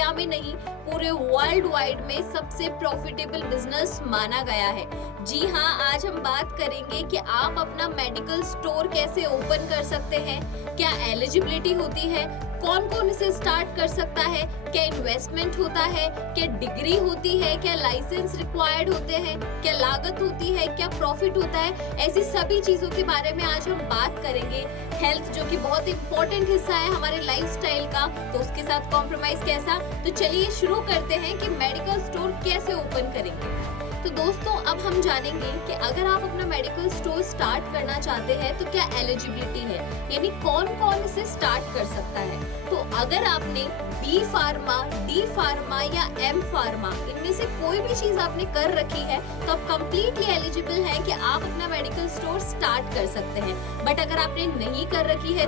India में नहीं पूरे वर्ल्ड वाइड में सबसे प्रॉफिटेबल बिजनेस माना गया है। जी हाँ, आज हम बात करेंगे कि आप अपना मेडिकल स्टोर कैसे ओपन कर सकते हैं, क्या एलिजिबिलिटी होती है, कौन कौन इसे स्टार्ट कर सकता है, क्या इन्वेस्टमेंट होता है, क्या डिग्री होती है, क्या लाइसेंस रिक्वायर्ड होते हैं, क्या लागत होती है, क्या प्रॉफिट होता है। ऐसी सभी चीजों के बारे में आज हम बात करेंगे। हेल्थ जो कि बहुत इंपॉर्टेंट हिस्सा है हमारे लाइफस्टाइल का, तो उसके साथ कॉम्प्रोमाइज कैसा। तो चलिए शुरू करते हैं कि मेडिकल स्टोर कैसे ओपन करेंगे। तो दोस्तों, अब हम जानेंगे कि अगर आप अपना मेडिकल स्टोर स्टार्ट करना चाहते हैं तो क्या एलिजिबिलिटी है, यानी कौन कौन इसे स्टार्ट कर सकता है। तो अगर आपने बी फार्मा, डी फार्मा या एम फार्मा इनमें से कोई भी चीज आपने कर रखी है तो आप कंप्लीटली एलिजिबल है कि आप अपना मेडिकल स्टोर स्टार्ट कर सकते हैं। बट अगर आपने नहीं कर रखी है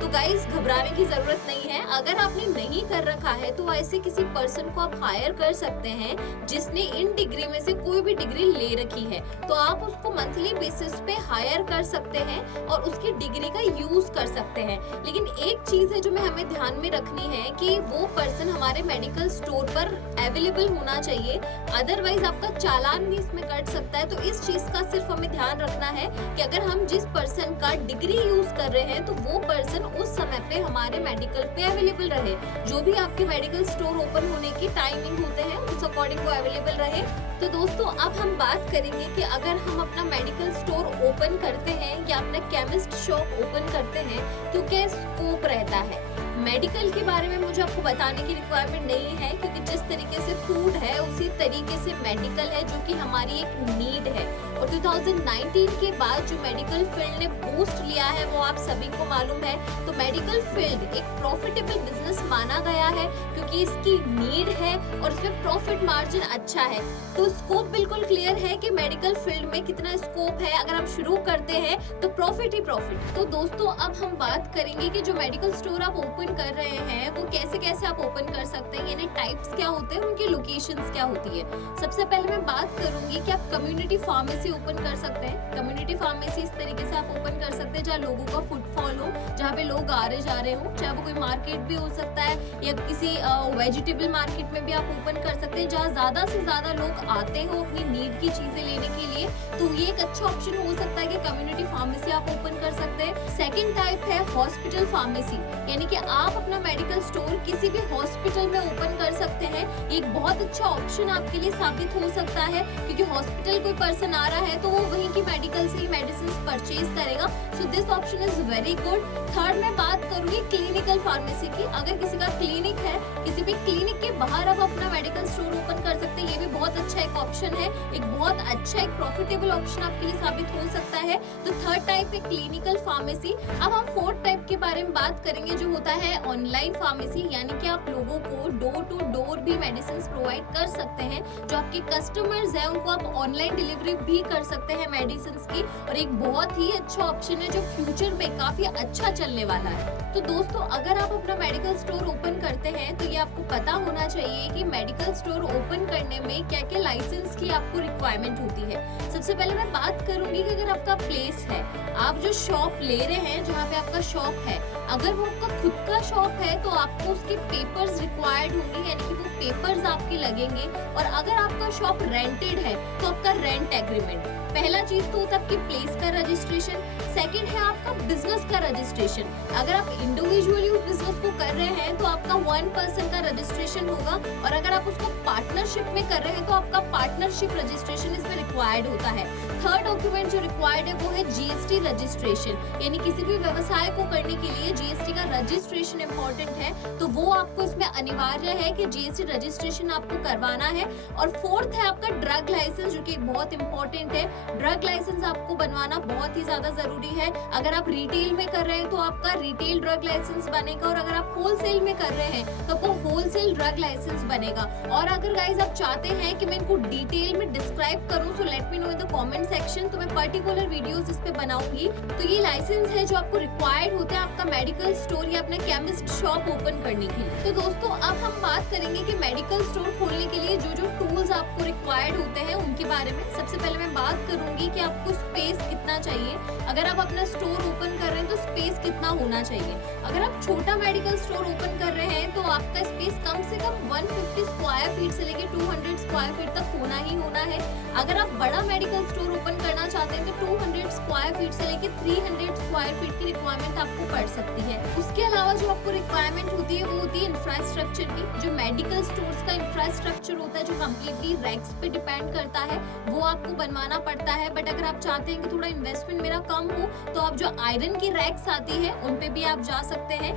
तो गाइस घबराने की जरूरत नहीं है। अगर आपने नहीं कर रखा है तो ऐसे किसी पर्सन को आप हायर कर सकते हैं जिसने इन डिग्री में से कोई भी डिग्री ले रखी है, तो आप उसको मंथली बेसिस पे हायर कर सकते हैं और उसकी डिग्री का यूज कर सकते हैं। लेकिन एक चीज है जो हमें ध्यान में रखनी है कि वो पर्सन हमारे मेडिकल स्टोर पर अवेलेबल होना चाहिए, अदरवाइज आपका चालान भी इसमें कट सकता है। तो इस चीज का सिर्फ हमें ध्यान रखना है कि अगर हम जिस पर्सन का डिग्री यूज कर रहे हैं तो वो पर्सन उस समय पे हमारे मेडिकल पे अवेलेबल रहे। जो भी आपके मेडिकल स्टोर ओपन होने की टाइमिंग होते हैं उस अकॉर्डिंग वो अवेलेबल रहे। तो दोस्तों, अब हम बात करेंगे कि अगर हम अपना मेडिकल स्टोर ओपन करते हैं या अपना केमिस्ट शॉप ओपन करते हैं तो क्या स्कोप रहता है। मेडिकल के बारे में मुझे आपको बताने की रिक्वायरमेंट नहीं है, क्योंकि जिस तरीके से फूड है उसी तरीके से मेडिकल है, जो कि हमारी एक नीड है। और 2019 के बाद जो मेडिकल फील्ड ने बूस्ट लिया है वो आप सभी को मालूम है। तो मेडिकल फील्ड एक प्रॉफिटेबल बिजनेस माना गया है क्योंकि इसकी नीड है और इसमें प्रॉफिट मार्जिन अच्छा है। तो स्कोप बिल्कुल क्लियर है कि मेडिकल फील्ड में कितना स्कोप है। अगर हम शुरू करते हैं तो प्रॉफिट ही प्रॉफिट। तो दोस्तों, अब हम बात करेंगे कि जो मेडिकल स्टोर आप ओपन कर रहे हैं वो कैसे कैसे आप ओपन कर सकते हैं, यानी टाइप्स क्या होते हैं, उनकी लोकेशंस क्या होती है। सबसे पहले मैं बात करूंगी कि आप कम्युनिटी फार्मेसी ओपन कर सकते हैं। कम्युनिटी फार्मेसी इस तरीके से आप ओपन कर सकते हैं जहाँ लोगों का फुटफॉल हो, जहाँ पे लोग आ रहे जा रहे हो, चाहे वो कोई मार्केट भी हो सकता है या किसी वेजिटेबल मार्केट में भी आप ओपन कर सकते हैं जहाँ ज्यादा से ज्यादा लोग आते हो अपनी नीड की चीजें लेने के लिए। तो ये एक अच्छा ऑप्शन हो सकता है कि कम्युनिटी फार्मेसी आप ओपन कर सकते हैं। सेकेंड टाइप है हॉस्पिटल फार्मेसी, यानी कि आप अपना मेडिकल स्टोर किसी भी हॉस्पिटल में ओपन कर सकते हैं। एक बहुत अच्छा ऑप्शन आपके लिए साबित हो सकता है क्योंकि हॉस्पिटल कोई पर्सन आ रहा है तो वो वहीं की मेडिकल से ही मेडिसिन परचेज करेगा। So this option is very good. Third मैं बात करूंगी क्लिनिकल फार्मेसी की। अगर किसी का क्लिनिक है, किसी भी क्लिनिक के बाहर आप अपना मेडिकल स्टोर ओपन कर सकते हैं। ये भी बहुत अच्छा एक ऑप्शन है, एक बहुत अच्छा एक प्रॉफिटेबल ऑप्शन आपके लिए साबित हो सकता है। तो थर्ड टाइप है क्लिनिकल फार्मेसी। अब हम फोर्थ टाइप के बारे में बात करेंगे जो होता है ऑनलाइन फार्मेसी, यानी कि आप लोगों को डोर टू डोर भी मेडिसिन प्रोवाइड कर सकते हैं। जो आपके कस्टमर्स हैं उनको आप ऑनलाइन डिलीवरी भी कर सकते हैं मेडिसिन की, और एक बहुत ही अच्छा ऑप्शन है जो फ्यूचर में काफी अच्छा चलने वाला है। तो दोस्तों, अगर आप अपना मेडिकल स्टोर ओपन करते हैं तो ये आपको पता होना चाहिए कि मेडिकल स्टोर ओपन करने में क्या क्या लाइसेंस की आपको रिक्वायरमेंट होती है। सबसे पहले मैं बात करूंगी कि अगर आपका प्लेस है, आप जो शॉप ले रहे हैं जहाँ पे आपका शॉप है, अगर वो आपका खुद का शॉप है तो आपको उसके पेपर्स रिक्वायर्ड होंगे, यानी कि वो पेपर्स आपके लगेंगे। और अगर आपका शॉप रेंटेड है तो आपका रेंट एग्रीमेंट। पहला चीज तो होता है आपकी प्लेस का रजिस्ट्रेशन। सेकंड है आपका बिजनेस का रजिस्ट्रेशन। अगर आप इंडिविजुअली उस बिजनेस को कर रहे हैं तो आपका 1 पर्सन का रजिस्ट्रेशन होगा, और अगर आप उसको पार्टनरशिप में कर रहे हैं तो आपका पार्टनरशिप रजिस्ट्रेशन इसमें रिक्वायर्ड होता है। थर्ड डॉक्यूमेंट जो रिक्वायर्ड है वो है जीएसटी रजिस्ट्रेशन, यानी किसी भी व्यवसाय को करने के लिए जीएसटी का रजिस्ट्रेशन इंपॉर्टेंट है, तो वो आपको इसमें अनिवार्य है कि जीएसटी रजिस्ट्रेशन आपको करवाना है। और फोर्थ है आपका ड्रग लाइसेंस, जो कि बहुत इंपॉर्टेंट है। ड्रग लाइसेंस आपको बनवाना बहुत ही ज्यादा जरूरी है। अगर आप रिटेल में कर रहे हैं तो आपका रिटेल ड्रग लाइसेंस बनेगा, और अगर आप होलसेल में कर रहे हैं तो आपको होलसेल ड्रग लाइसेंस बनेगा। और अगर गाइस आप चाहते हैं कि मैं इनको डिटेल में डिस्क्राइब करूं so let me know in the comment section, तो मैं पर्टिकुलर वीडियोस इस पे बनाऊंगी। तो ये लाइसेंस है जो आपको रिक्वायर्ड होता है आपका मेडिकल स्टोर या अपना केमिस्ट शॉप ओपन करने के लिए। तो दोस्तों, अब हम बात करेंगे कि मेडिकल स्टोर खोलने के लिए जो जो टूल्स आपको रिक्वायर्ड होते हैं उनके बारे में। सबसे पहले मैं बात करूंगी कि आपको स्पेस कितना चाहिए। अगर आप अपना स्टोर ओपन कर रहे हैं तो स्पेस कितना होना चाहिए। अगर आप छोटा मेडिकल स्टोर ओपन कर रहे हैं तो आपका स्पेस कम से कम 150 स्क्वायर फीट से लेकर 200 स्क्वायर फीट तक होना ही होना है। अगर आप बड़ा मेडिकल स्टोर ओपन करना चाहते हैं तो 200 स्क्वायर फीट से लेकर 300 स्क्वायर फीट की रिक्वायरमेंट आपको पड़ सकती है। उसके अलावा जो आपको रिक्वायरमेंट होती है वो होती है इंफ्रास्ट्रक्चर की। जो मेडिकल स्टोर्स का इंफ्रास्ट्रक्चर होता है जो कम्प्लीटली रैक्स पे डिपेंड करता है वो आपको बनवाना पड़ता है। बट अगर आप चाहते हैं कि थोड़ा इन्वेस्टमेंट मेरा कम हो तो आप जो आयरन की रैक्स आती है उन पे भी आप जा सकते हैं।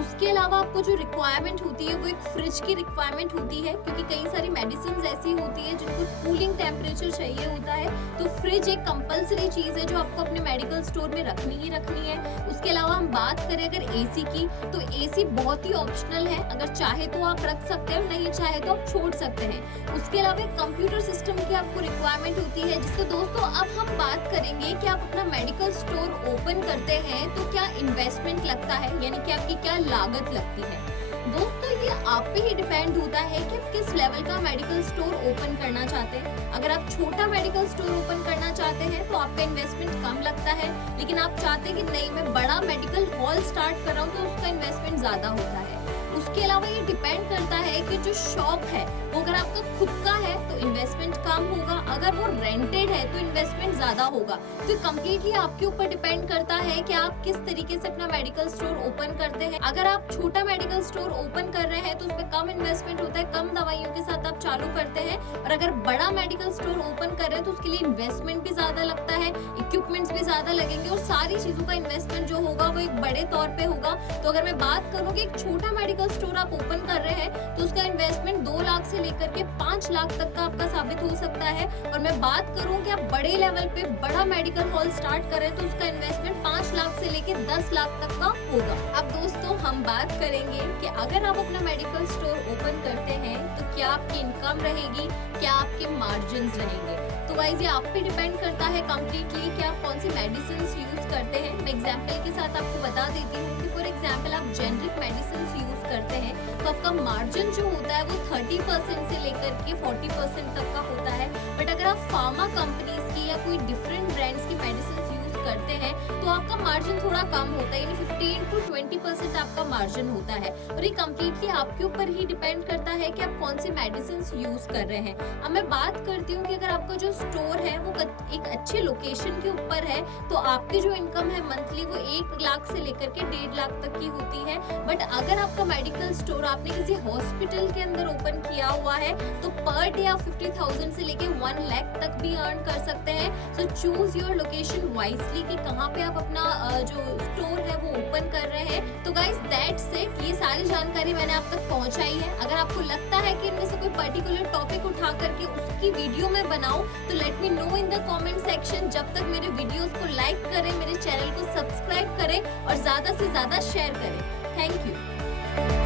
उसके अलावा आपको जो रिक्वायरमेंट होती है वो एक फ्रिज की रिक्वायरमेंट होती है, क्योंकि कई सारी मेडिसिन ऐसी होती है जिनको कूलिंग टेम्परेचर चाहिए होता है। तो फ्रिज एक कंपलसरी चीज है जो आपको अपने मेडिकल स्टोर में रखनी ही रखनी है। उसके अलावा हम बात करें अगर एसी की तो एसी बहुत ही ऑप्शनल है। अगर चाहे तो आप रख सकते हैं, नहीं चाहे तो आप छोड़ सकते हैं। उसके अलावा एक कंप्यूटर सिस्टम की आपको रिक्वायरमेंट होती है। जिसको दोस्तों अब हम बात करेंगे कि आप अपना मेडिकल स्टोर ओपन करते हैं तो क्या इन्वेस्टमेंट लगता है, यानी कि आपकी क्या लागत लगती है। दोस्तों ये आप पे ही डिपेंड होता है कि आप किस लेवल का मेडिकल स्टोर ओपन करना चाहते हैं। अगर आप छोटा मेडिकल स्टोर ओपन करना चाहते हैं तो आपका इन्वेस्टमेंट कम लगता है, लेकिन आप चाहते हैं कि नहीं मैं बड़ा मेडिकल हॉल स्टार्ट कर रहा हूँ तो उसका इन्वेस्टमेंट ज्यादा होता है। उसके अलावा ये डिपेंड करता है कि जो शॉप है वो अगर आपका खुद का है तो इन्वेस्टमेंट कम होगा, अगर वो रेंटेड है तो इन्वेस्टमेंट ज्यादा होगा। तो कम्प्लीटली आपके ऊपर डिपेंड करता है कि आप किस तरीके से अपना मेडिकल स्टोर ओपन करते हैं। अगर आप छोटा मेडिकल स्टोर ओपन कर रहे हैं तो उसमें कम इन्वेस्टमेंट होता है, कम दवाइयों के साथ आप चालू करते हैं। और अगर बड़ा मेडिकल स्टोर ओपन कर रहे हैं तो उसके लिए इन्वेस्टमेंट भी ज्यादा लगता है, इक्विपमेंट्स भी ज्यादा लगेंगे और सारी चीजों का इन्वेस्टमेंट जो होगा वो एक बड़े तौर पे होगा। तो अगर मैं बात करूँ कि एक छोटा मेडिकल स्टोर आप ओपन कर रहे हैं तो उसका इन्वेस्टमेंट 2 लाख से लेकर के 5 लाख तक का आपका साबित हो सकता है। और मैं बात करूं कि आप बड़े लेवल पे बड़ा मेडिकल हॉल स्टार्ट करें तो उसका इन्वेस्टमेंट 5 लाख से लेकर 10 लाख तक का होगा। अब दोस्तों हम बात करेंगे कि अगर आप अपना मेडिकल स्टोर ओपन करते हैं तो क्या आपकी इनकम रहेगी, क्या आपके मार्जिन रहेंगे। तो गाइस ये आप पे डिपेंड करता है कम्प्लीटली कि आप कौन सी मेडिसिन यूज करते हैं। मैं एग्जाम्पल के साथ आपको बता देती हूँ कि फॉर एग्जाम्पल आप जेनरिक मेडिसिन यूज करते हैं तो आपका मार्जिन जो होता है वो 30% से लेकर के 40% तक का होता है। बट अगर आप फार्मा कंपनीज की या कोई डिफरेंट ब्रांड्स की मेडिसिन यूज करते हैं तो आपका मार्जिन थोड़ा कम होता है, यानी 15 to 20% आपका मार्जिन होता है। और ये कम्प्लीटली आपके ऊपर ही डिपेंड करता है कि आप कौन सी मेडिसिन यूज कर रहे हैं। अब मैं बात करती हूँ कि अगर आपका जो स्टोर है वो एक अच्छे लोकेशन के ऊपर है तो आपकी जो इनकम है मंथली वो 1 लाख से लेकर के 1.5 लाख तक की होती है। बट अगर आपका मेडिकल स्टोर आपने किसी हॉस्पिटल के अंदर ओपन किया हुआ है तो पर डे आप 50,000 से लेकर 1 लाख तक भी अर्न कर सकते हैं। So choose your location wisely कि कहाँ पे आप अपना जो स्टोर है वो ओपन कर रहे हैं। तो गाइस दैट्स इट, ये सारी जानकारी मैंने आप तक पहुंचाई है। अगर आपको लगता है कि इनमें से कोई पर्टिकुलर टॉपिक उठा करके उसकी वीडियो में बनाऊं तो let me know in the comment section. जब तक मेरे वीडियोस को लाइक करें, मेरे चैनल को सब्सक्राइब करें और ज्यादा से ज्यादा शेयर करें। Thank you.